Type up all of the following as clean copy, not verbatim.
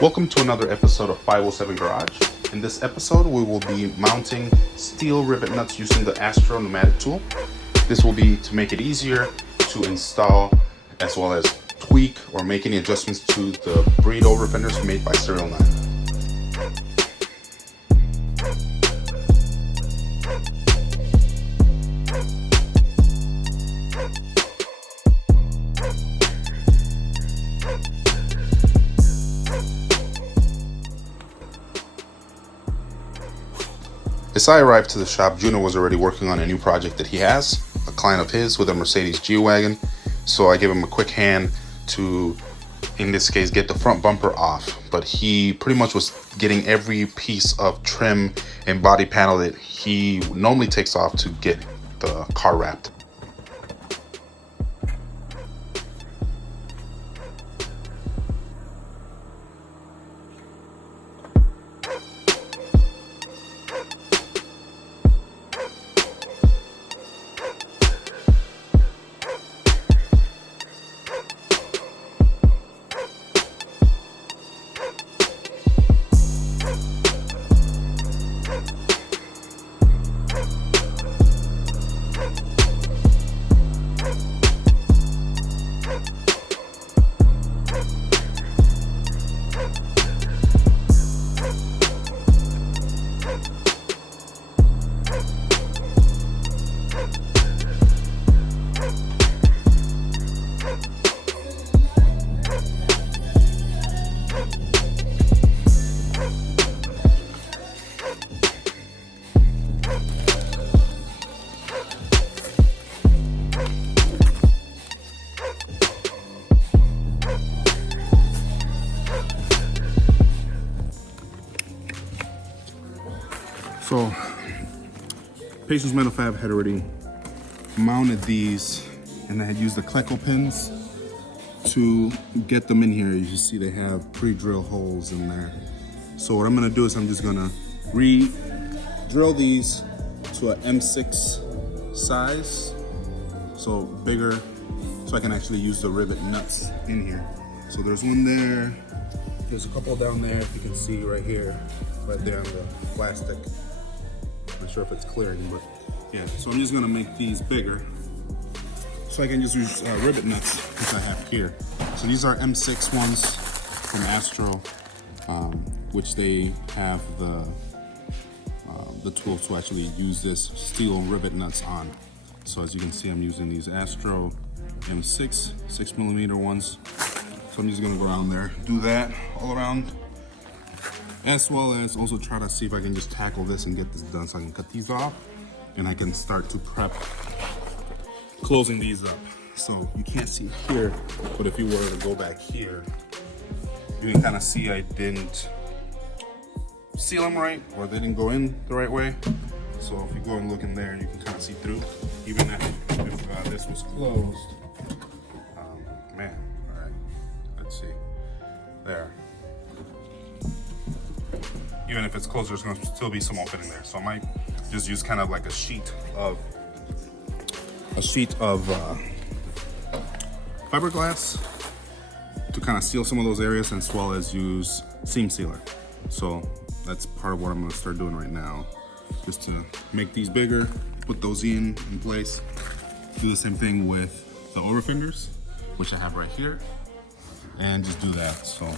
Welcome to another episode of 507 Garage. In this episode, we will be mounting steel rivet nuts using the Astro pneumatic tool. This will be to make it easier to install as well as tweak or make any adjustments to the BREED over fenders made by SerialNine. As I arrived to the shop, Juno was already working on a new project that he has, a client of his with a Mercedes G-Wagon. So I gave him a quick hand to, in this case, get the front bumper off. But he pretty much was getting every piece of trim and body panel that he normally takes off to get the car wrapped. So, Patience Metal Fab had already mounted these, and I had used the Cleco pins to get them in here. You can see they have pre-drill holes in there. So what I'm gonna do is I'm just gonna re-drill these to an M6 size, so bigger, so I can actually use the rivet nuts in here. So there's one there, there's a couple down there, if you can see right here, right there on the plastic. Not sure if it's clearing, but yeah. So I'm just gonna make these bigger so I can just use rivet nuts, which I have here. So these are M6 ones from Astro, which they have the tools to actually use this steel rivet nuts on. So as you can see, I'm using these Astro M6 6mm ones. So I'm just gonna go around there, do that all around, as well as also try to see if I can just tackle this and get this done so I can cut these off and I can start to prep closing these up. So you can't see here, but if you were to go back here, you can kind of see I didn't seal them right, or they didn't go in the right way. So if you go and look in there, you can kind of see through, even if this was closed. Man, all right, let's see, there. Even if it's closed, there's gonna still be some opening there. So I might just use kind of like a sheet of fiberglass to kind of seal some of those areas, as well as use seam sealer. So that's part of what I'm gonna start doing right now, just to make these bigger, put those in place. Do the same thing with the over fenders, which I have right here, and just do that. So.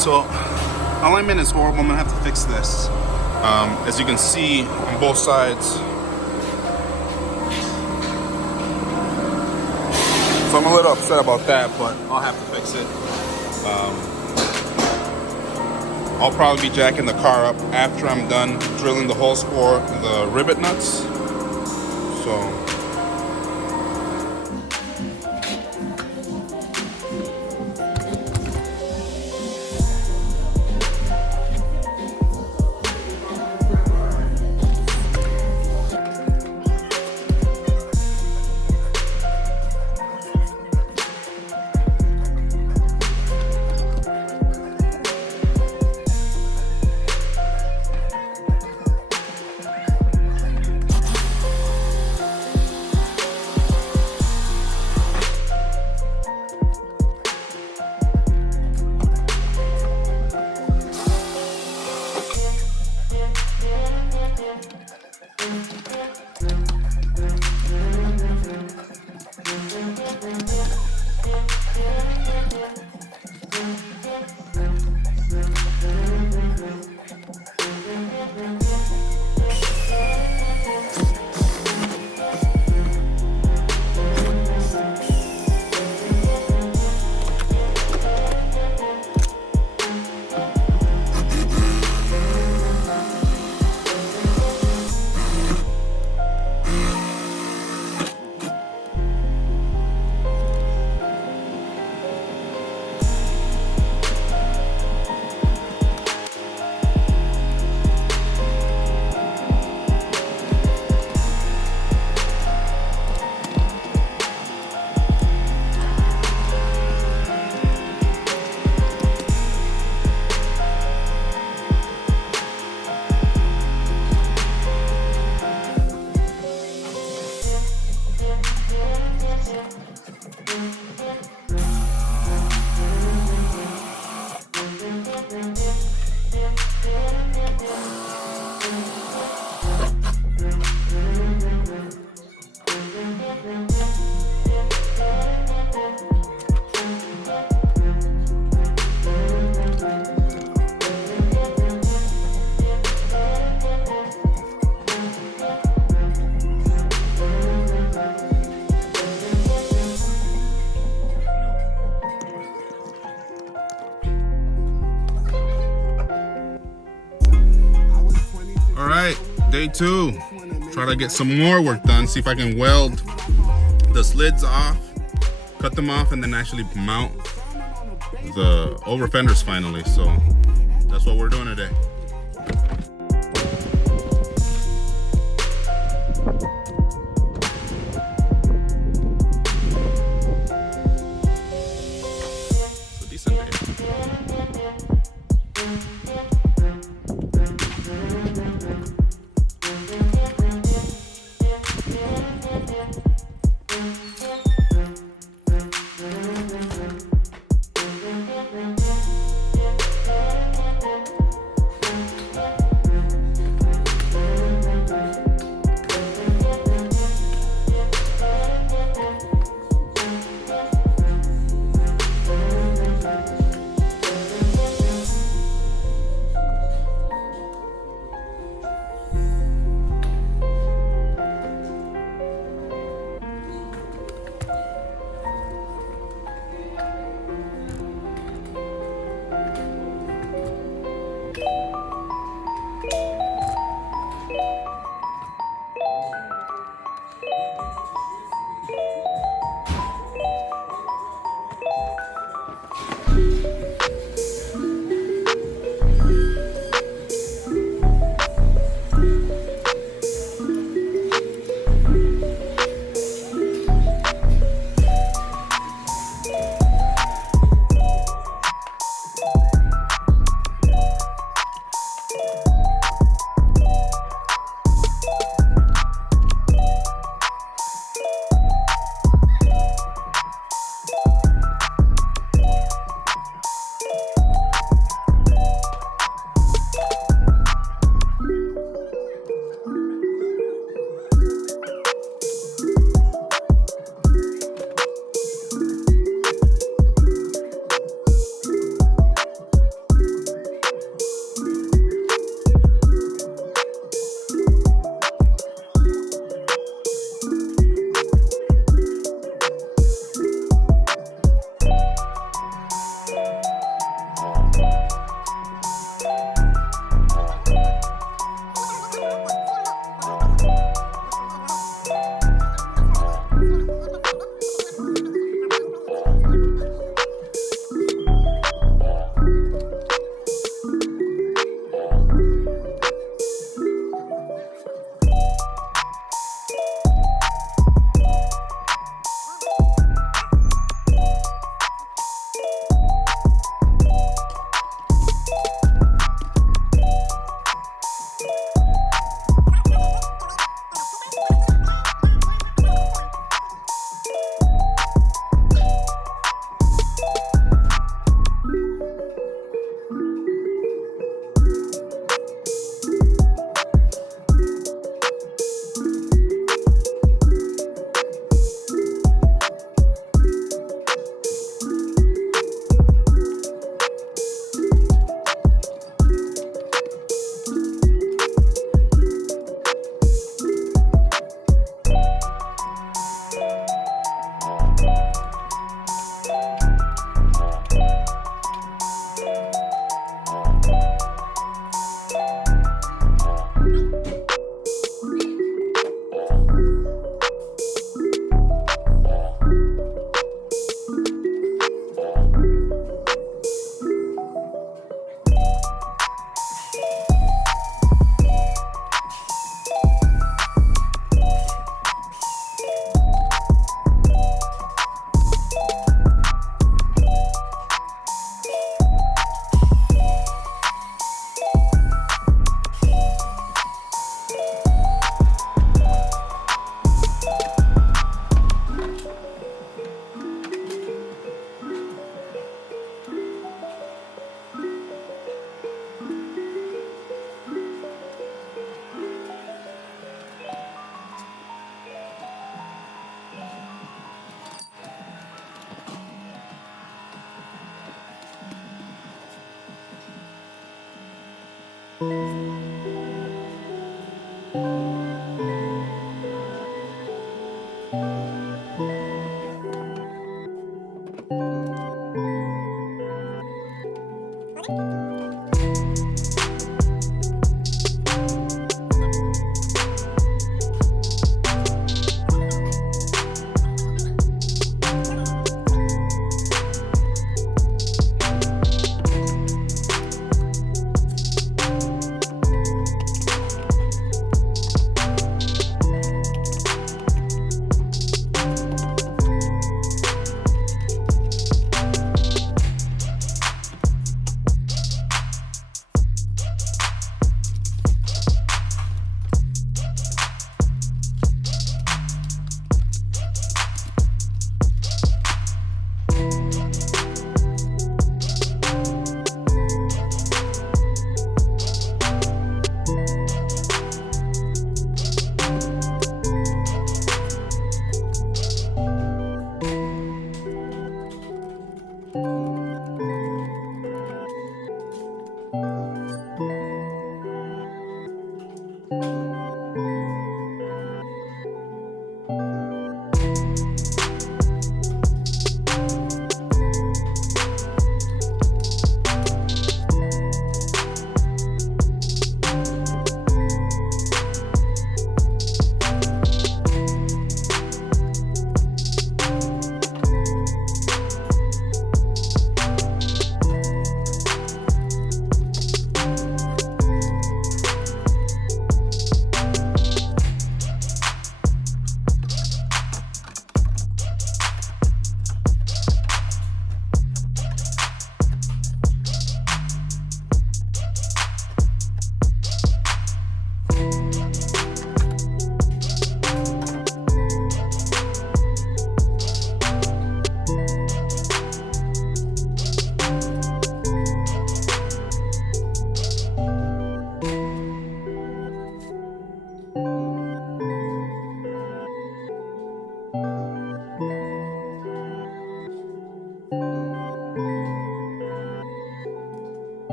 So alignment is horrible. I'm gonna have to fix this. As you can see on both sides. So I'm a little upset about that, but I'll have to fix it. I'll probably be jacking the car up after I'm done drilling the holes for the rivet nuts. So all right, day 2. Try to get some more work done, see if I can weld the slids off, cut them off, and then actually mount the over fenders finally. So that's what we're doing today. It's a decent day.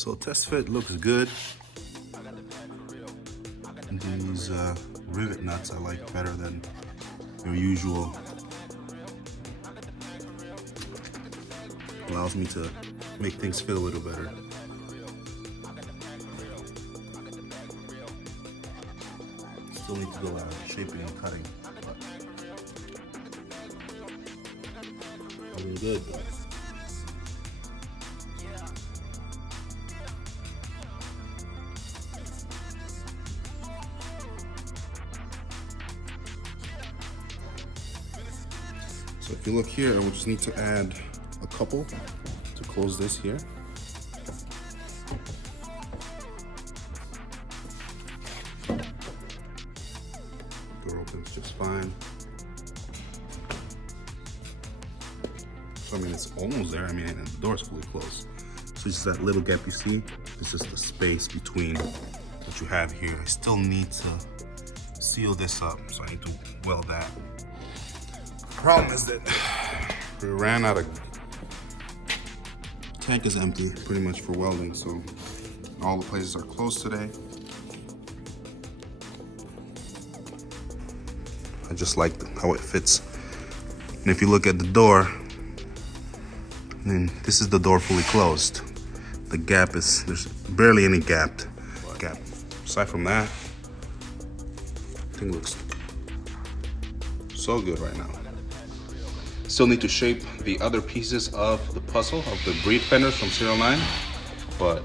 So test fit looks good. These rivet nuts I like better than your usual. Allows me to make things feel a little better. Still need to go out shaping and cutting. Looking good. So if you look here, I would just need to add a couple to close this here. Door opens just fine. So I mean, it's almost there. I mean, and the door's fully closed. So just that little gap you see, it's just the space between what you have here. I still need to seal this up, so I need to weld that. Problem is that we ran out of, tank is empty pretty much for welding, so all the places are closed today. I just like how it fits. And if you look at the door, then this is the door fully closed. The gap is, there's barely any gap. Aside from that, thing looks so good right now. Still need to shape the other pieces of the puzzle of the BREED fenders from SerialNine, but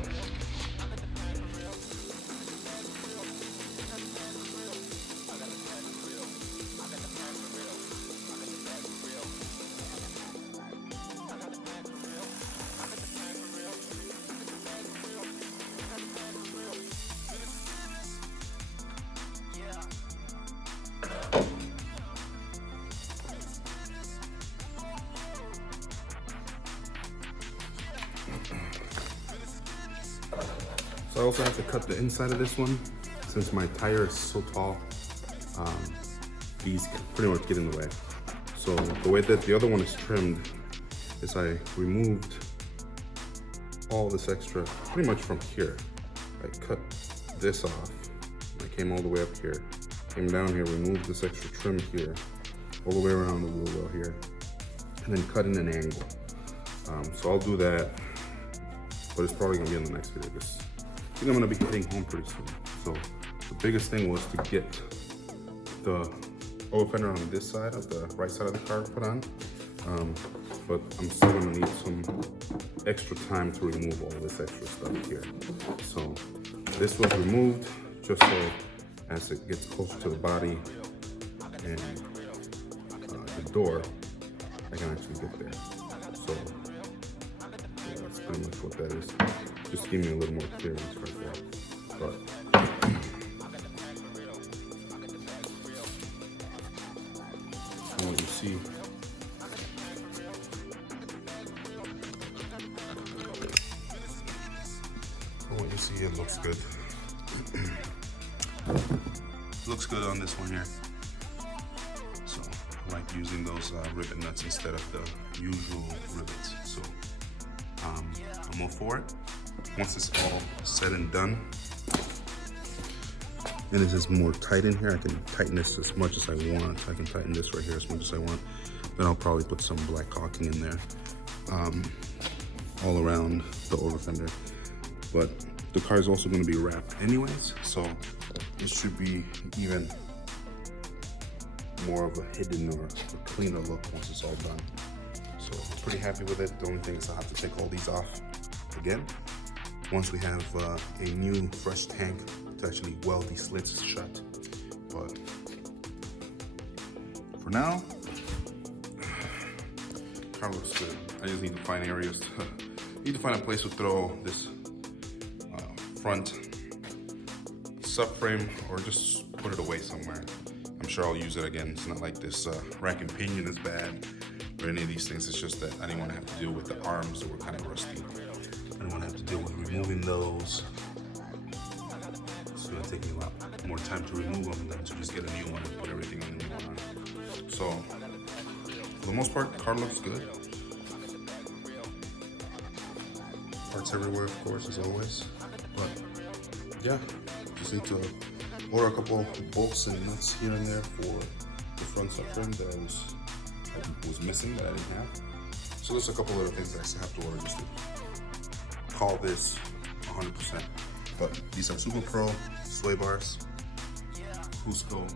so I also have to cut the inside of this one. Since my tire is so tall, these pretty much get in the way. So the way that the other one is trimmed is I removed all this extra, pretty much from here. I cut this off. I came all the way up here, came down here, removed this extra trim here, all the way around the wheel well here, and then cut in an angle. So I'll do that, but it's probably gonna be in the next video. I think I'm gonna be getting home pretty soon. So the biggest thing was to get the oil fender on this side of the right side of the car put on. But I'm still gonna need some extra time to remove all this extra stuff here. So this was removed just so as it gets closer to the body and the door, I can actually get there. So yeah, that's pretty much what that is. Just give me a little more clearance right there. But what you see, it looks good. Looks good on this one here. So I like using those rivet nuts instead of the usual rivets. So I'm all for it. Once it's all said and done, and this is more tight in here, I can tighten this as much as I want. I can tighten this right here as much as I want. Then I'll probably put some black caulking in there, all around the over fender. But the car is also going to be wrapped anyways, so it should be even more of a hidden or a cleaner look once it's all done. So I'm pretty happy with it. The only thing is I'll have to take all these off again once we have a new fresh tank to actually weld these slits shut. But for now, car looks good. I just need to find areas to find a place to throw this front subframe, or just put it away somewhere. I'm sure I'll use it again. It's not like this rack and pinion is bad or any of these things. It's just that I didn't want to have to deal with the arms that were kind of rusty. I didn't want to have to deal with removing those. It's going to take me a lot more time to remove them than to just get a new one and put everything on the new one on. So for the most part, the car looks good. Park parts everywhere, of course, as always. But yeah, just need to order a couple bolts and nuts here and there for the front subframe that I was missing, that I didn't have. So there's a couple other things that I still have to order just to call this 100%. But these are Super Pro sway bars, Cusco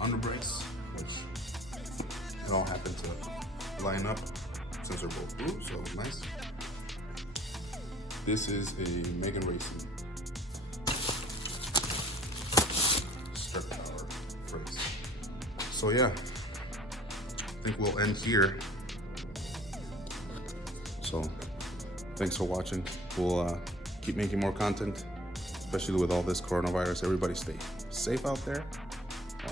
under brakes, which it all happened to line up since they're both blue, so it was nice. This is a Megan Racing strip power brace. So yeah, I think we'll end here. So thanks for watching. We'll keep making more content, especially with all this coronavirus. Everybody stay safe out there.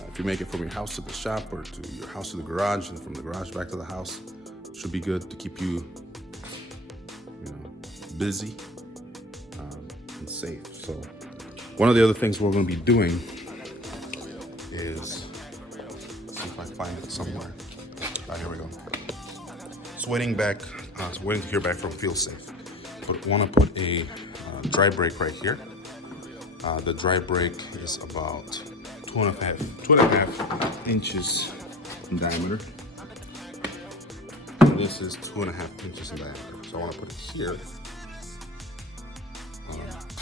If you make it from your house to the shop or to your house to the garage and from the garage back to the house, it should be good to keep you, busy and safe. So one of the other things we're going to be doing is, see if I find it somewhere. Here we go. It's waiting to hear back from FeelSafe, but want to put a dry brake right here. The dry brake is about 2.5 inches in diameter. This is 2.5 inches in diameter. So I want to put it here.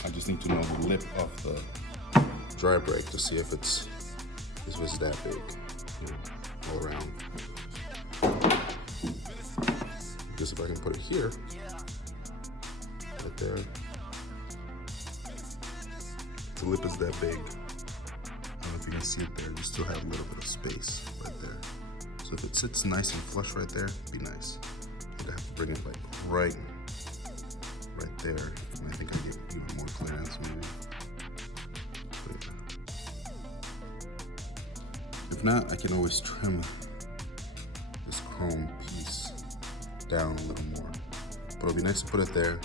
I just need to know the lip of the dry brake to see if it's that big, all around. Just if I can put it here, right there. The lip is that big. I don't know if you can see it there. You still have a little bit of space right there. So if it sits nice and flush right there, it'd be nice. I'd have to bring it like right there. And I think I get even more clearance maybe. But if not, I can always trim this chrome piece down a little more. But it'll be nice to put it there.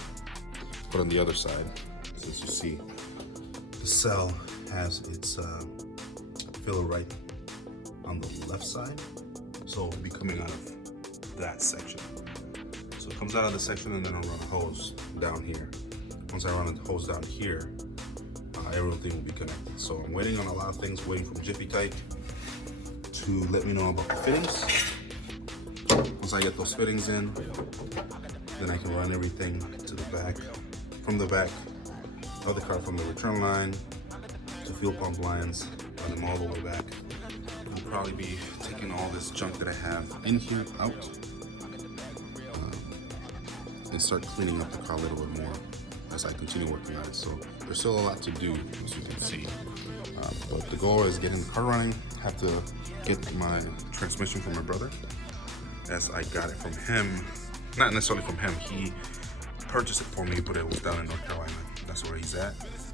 Put on the other side, since you see the cell has its filler right on the left side. So it'll be coming out of that section. So it comes out of the section and then I'll run a hose down here. Once I run a hose down here, everything will be connected. So I'm waiting on a lot of things, waiting from Jiffy Type to let me know about the fittings. Once I get those fittings in, then I can run everything to the back, from the back of the car, from the return line to fuel pump lines, run them all the way back. I'll probably be taking all this junk that I have in here out and start cleaning up the car a little bit more as I continue working on it. So there's still a lot to do, as you can see. But the goal is getting the car running. I have to get my transmission from my brother, as I got it from him. Not necessarily from him, he purchased it for me, but it was down in North Carolina. That's where he's at.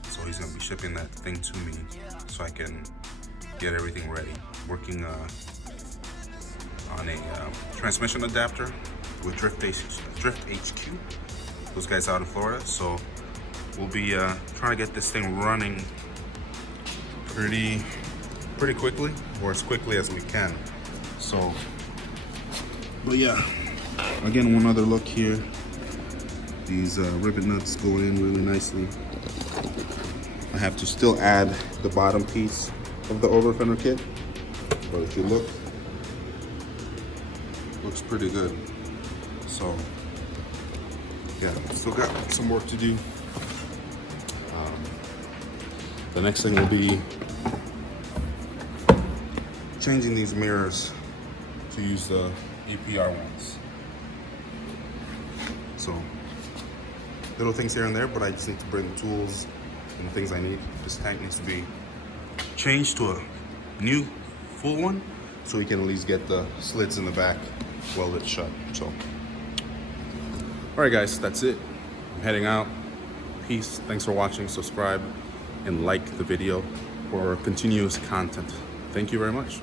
So he's gonna be shipping that thing to me so I can get everything ready. Working on a transmission adapter with Drift HQ, those guys out in Florida. So we'll be trying to get this thing running pretty quickly, or as quickly as we can. So, but yeah, again, one other look here. These rivet nuts go in really nicely. I have to still add the bottom piece of the over fender kit, but if you look, looks pretty good. So yeah, still got some work to do. The next thing will be changing these mirrors to use the EPR ones. So little things here and there, but I just need to bring the tools and the things I need. This tank needs to be changed to a new full one, so we can at least get the slits in the back welded shut. So, all right guys, that's it. I'm heading out. Peace. Thanks for watching. Subscribe and like the video for continuous content. Thank you very much.